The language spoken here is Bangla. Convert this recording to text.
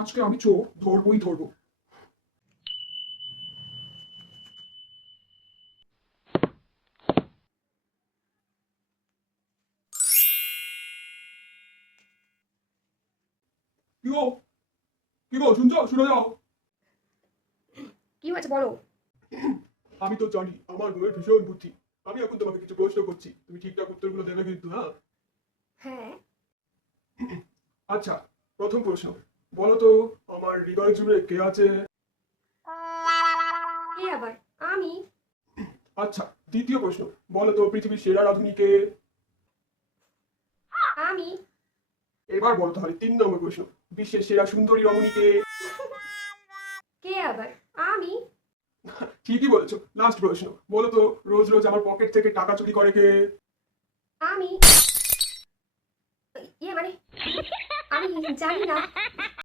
আজকে আমি চোখ ধরবই ধরবো। কি গো, কি গো, শুনছো? শুনে যাও। কি হয়েছে বলো? আমি তো জানি আমার বউয়ের ভীষণ বুদ্ধি। আমি এখন তোমাকে কিছু প্রশ্ন করছি, তুমি ঠিকঠাক উত্তরগুলো দেবে কিন্তু, হ্যাঁ? হ্যাঁ। আচ্ছা, প্রথম প্রশ্ন, বলো তো আমার হৃদয় জুড়ে কে আছে? কে আবার? আমি। আচ্ছা, দ্বিতীয় প্রশ্ন, বলো তো পৃথিবীর সেরা রাঁধুনি কে? আমি। এবার বলো তাহলে 3 নম্বর প্রশ্ন, বিশ্বের সেরা সুন্দরী রমণী কে? কে আবার? আমি। ঠিকই বলেছো। লাস্ট প্রশ্ন, বলো তো রোজ রোজ আমার পকেট থেকে টাকা চুরি করে কে? আমি। মানে আমি জানি না।